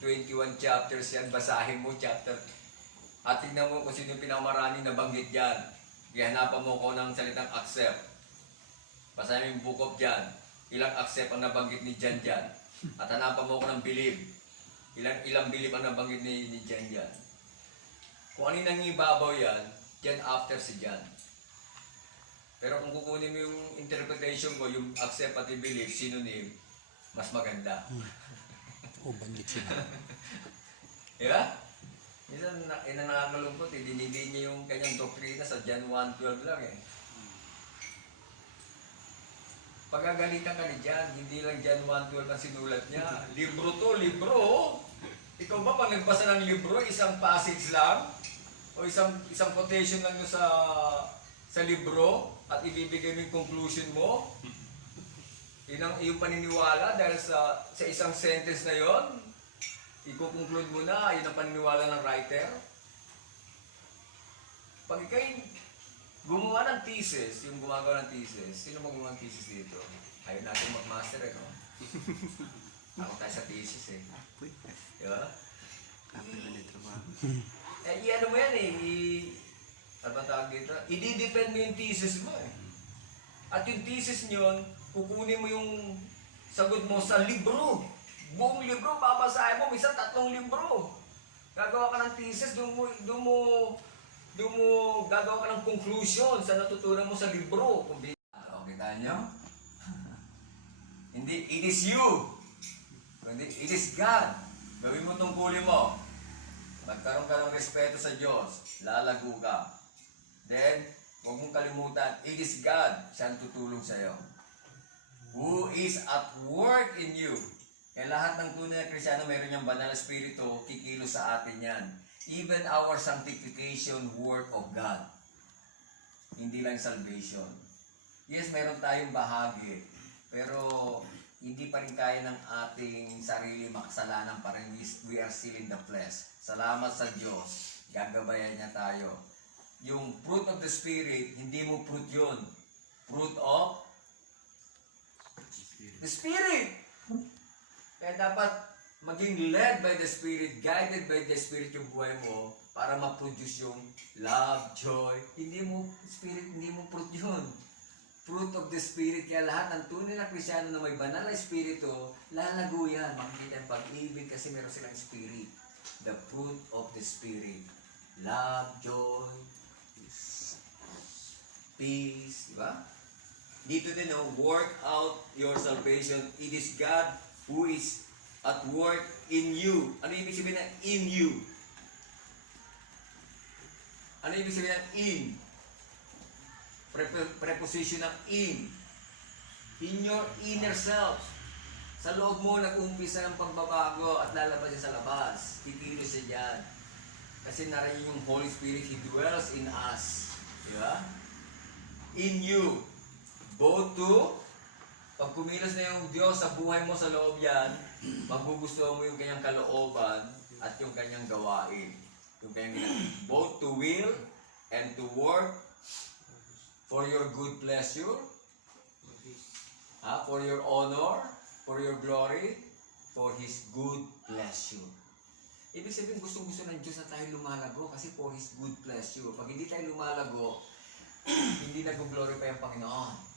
21 chapters yan, basahin mo chapter. At tignan mo kung sino yung pinakamaraming nabanggit dyan. Ihanapan mo ko ng salitang accept. Basahin mo yung book of John. Ilang accept ang nabanggit ni John dyan. At hanapan mo ko ng believe. Ilang believe ang nabanggit ni John dyan. Kung ano yung nangibabaw yan, John after si John. Pero kung kukunin mo yung interpretation ko, yung accept at believe, synonym, mas maganda. Banggit sila. Diba? Minsan, nakakalungkot eh. Dinili niya yung kanyang doktrina sa John 1:12 lang eh. Pagagalitan ka ni John, hindi lang John 1:12 ang sinulat niya. Libro to, libro. Ikaw ba pag nagbasa ng libro, isang passage lang? O isang quotation lang yun sa libro at ibibigay mo yung conclusion mo? Yun ang iyong paniniwala dahil sa isang sentence na yon, i-conclude mo na, yun ang paniniwala ng writer. Pag ikay gumawa ng thesis, yung gumagawa ng thesis, sino mo gumawa ng thesis dito? Ayaw natin mag-master eh, no? Ako tayo sa thesis eh. Diba? Ano mo yan eh, ano ba tawag dito? I-depend mo yung thesis mo eh. At yung thesis nyon, kukunin mo yung sagot mo sa libro. Buong libro, babasahin mo, minsan 3 libro. Gagawa ka ng thesis, doon mo gagawa ka ng conclusion sa natutunan mo sa libro. Kita nyo? Hindi, it is you. Hindi, it is God. Gawin mo tungkulin mo. Magkaroon ka ng respeto sa Diyos. Lalago ka. Then, huwag mong kalimutan, it is God. Siya ang tutulong sa'yo. Who is at work in you. Kaya lahat ng tunay na Kristyano, mayroon niyang banal na spirito, kikilos sa atin yan. Even our sanctification work of God. Hindi lang salvation. Yes, meron tayong bahagi. Pero hindi pa rin kaya ng ating sarili makasalanan pa rin. We are still in the flesh. Salamat sa Diyos. Gagabayan niya tayo. Yung fruit of the Spirit, hindi mo fruit yun. Fruit of the Spirit. Kaya dapat maging led by the Spirit, guided by the Spirit yung buhay mo para ma-produce yung love, joy. Hindi mo fruit yun. Fruit of the Spirit. Kaya lahat ng tunay na Kristyano na may banal na Espiritu, lalago yan. Makikita yung pag-ibig kasi meron silang Spirit. The fruit of the Spirit. Love, joy, peace. Diba? Dito din, work out your salvation. It is God who is at work in you. Ano ibig sabihin ng in you? Ano ibig sabihin ng in? Preposition ng in. In your inner self. Sa loob mo, nag-umpisa ng pagbabago at lalabas siya sa labas. Kikilos siya dyan. Kasi nariyan yung Holy Spirit, He dwells in us. Diba? In you. Both to, pag kumilos na yung Diyos sa buhay mo sa loob yan, magugustuhan mo yung kanyang kalooban at yung kanyang gawain. Yung kanyang both to will and to work for your good pleasure, for your honor, for your glory, for His good pleasure. Ibig sabihin, gusto-gusto ng Diyos na tayo lumalago kasi for His good pleasure. Pag hindi tayo lumalago, hindi nag-glory pa yung Panginoon.